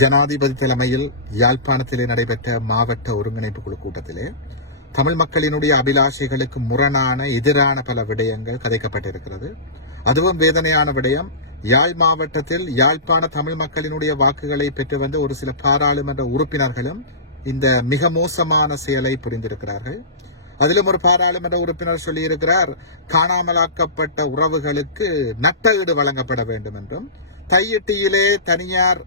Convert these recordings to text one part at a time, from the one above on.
ஜனாதிபதி தலைமையில் யாழ்ப்பாணத்திலே நடைபெற்ற மாவட்ட ஒருங்கிணைப்பு குழு கூட்டத்திலே தமிழ் மக்களினுடைய அபிலாஷைகளுக்கு முரணான எதிரான பல விடயங்கள் கதைக்கப்பட்டிருக்கிறது. அதுவும் வேதனையான விடயம். யாழ் மாவட்டத்தில் யாழ்ப்பாண தமிழ் மக்களினுடைய வாக்குகளை பெற்று வந்த ஒரு சில பாராளுமன்ற உறுப்பினர்களும் இந்த மிக மோசமான செயலை புரிந்திருக்கிறார்கள். அதிலும் ஒரு பாராளுமன்ற உறுப்பினர் சொல்லியிருக்கிறார், காணாமலாக்கப்பட்ட உறவுகளுக்கு நட்ட ஈடு வழங்கப்பட வேண்டும் என்றும், தையிட்டியிலே தனியார்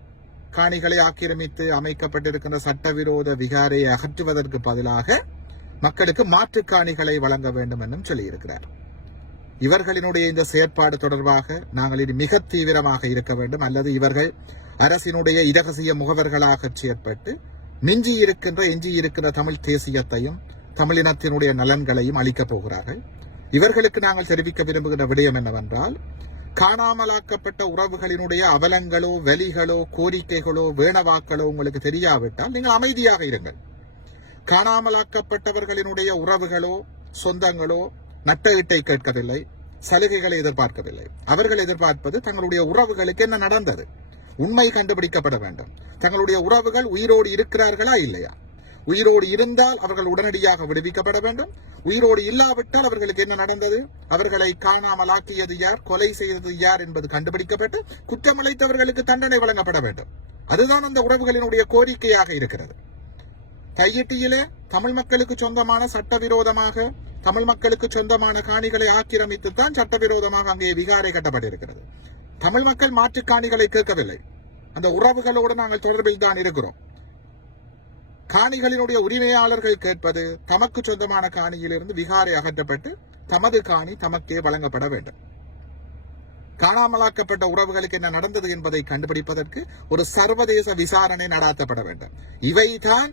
காணிகளை ஆக்கிரமித்து அமைக்கப்பட்டிருக்கின்ற சட்டவிரோத விகாரையை அகற்றுவதற்கு பதிலாக மக்களுக்கு மாற்று காணிகளை வழங்க வேண்டும் என்றும் சொல்லியிருக்கிறார். இவர்களினுடைய இந்த செயற்பாடு தொடர்பாக நாங்கள் இது மிக தீவிரமாக இருக்க வேண்டும், அல்லது இவர்கள் அரசினுடைய இரகசிய முகவர்களாக செயற்பட்டு எஞ்சியிருக்கின்ற தமிழ் தேசியத்தையும் தமிழினத்தினுடைய நலன்களையும் அளிக்கப் போகிறார்கள். இவர்களுக்கு நாங்கள் தெரிவிக்க விரும்புகின்ற விடயம் என்னவென்றால், காணாமலாக்கப்பட்ட உறவுகளினுடைய அவலங்களோ வலிகளோ கோரிக்கைகளோ வேணவாக்களோ உங்களுக்கு தெரியாவிட்டால் நீங்கள் அமைதியாக இருங்கள். காணாமலாக்கப்பட்டவர்களினுடைய உறவுகளோ சொந்தங்களோ நட்டஈட்டை கேட்கவில்லை, சலுகைகளை எதிர்பார்க்கவில்லை. அவர்கள் எதிர்பார்ப்பது தங்களுடைய உறவுகளுக்கு என்ன நடந்தது, உண்மை கண்டுபிடிக்கப்பட வேண்டும். தங்களுடைய உறவுகள் உயிரோடு இருக்கிறார்களா இல்லையா, உயிரோடு இருந்தால் அவர்கள் உடனடியாக விடுவிக்கப்பட வேண்டும். உயிரோடு இல்லாவிட்டால் அவர்களுக்கு என்ன நடந்தது, அவர்களை காணாமலாக்கியது யார், கொலை செய்தது யார் என்பது கண்டுபிடிக்கப்பட்டு குற்றமளித்தவர்களுக்கு தண்டனை வழங்கப்பட வேண்டும். அதுதான் அந்த உறவுகளினுடைய கோரிக்கையாக இருக்கிறது. தையிட்டியிலே தமிழ் மக்களுக்கு சொந்தமான சட்டவிரோதமாக தமிழ் மக்களுக்கு சொந்தமான காணிகளை ஆக்கிரமித்துத்தான் சட்டவிரோதமாக அங்கே விகாரை கட்டப்பட்டிருக்கிறது. தமிழ் மக்கள் மாற்று காணிகளை கேட்கவில்லை. அந்த உறவுகளோடு நாங்கள் தொடர்பில் தான் இருக்கிறோம். காணிகளினுடைய உரிமையாளர்கள் கேட்பது தமக்கு சொந்தமான காணியிலிருந்து விகாரை அகற்றப்பட்டு தமது காணி தமக்கே வழங்கப்பட வேண்டும். காணாமலாக்கப்பட்ட உறவுகளுக்கு என்ன நடந்தது என்பதை கண்டுபிடிப்பதற்கு ஒரு சர்வதேச விசாரணை நடாத்தப்பட வேண்டும். இவைதான்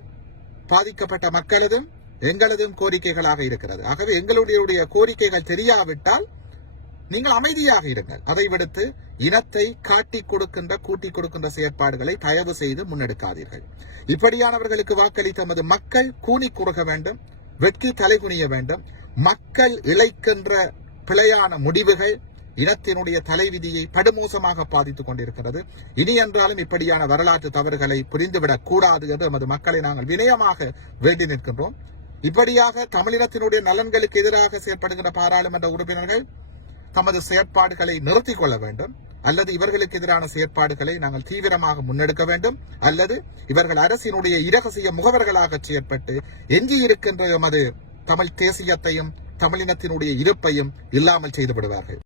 பாதிக்கப்பட்ட மக்களதும் எங்களதும் கோரிக்கைகளாக இருக்கிறது. ஆகவே எங்களுடைய கோரிக்கைகள் தெரியாவிட்டால் நீங்கள் அமைதியாக இருங்கள். அதை விடுத்து இனத்தை காட்டிக் கொடுக்கின்ற கூட்டிக் கொடுக்கின்ற செயற்பாடுகளை தயவு செய்து முன்னெடுக்காதீர்கள். இப்படியானவர்களுக்கு வாக்களித்த நமது மக்கள் கூனி குறுக வேண்டும், வெட்கி தலைகுனிய வேண்டும். மக்கள் இழைக்கின்ற பிழையான முடிவுகள் இனத்தினுடைய தலைவிதியை படுமோசமாக பாதித்துக் கொண்டிருக்கிறது. இனி என்றாலும் இப்படியான வரலாற்று தவறுகளை புரிந்துவிடக் கூடாது என்று நமது மக்களை நாங்கள் வினயமாக வேண்டி நிற்கின்றோம். இப்படியாக தமிழினத்தினுடைய நலன்களுக்கு எதிராக செயற்படுகின்ற பாராளுமன்ற உறுப்பினர்கள் தமது செயற்பாடுகளை நிறுத்திக் கொள்ள வேண்டும், அல்லது இவர்களுக்கு எதிரான செயற்பாடுகளை நாங்கள் தீவிரமாக முன்னெடுக்க வேண்டும், அல்லது இவர்கள் அரசினுடைய இரகசிய முகவர்களாக செயற்பட்டு எஞ்சியிருக்கின்ற எமது தமிழ் தேசியத்தையும் தமிழினத்தினுடைய இருப்பையும் இல்லாமல் செய்து விடுவார்கள்.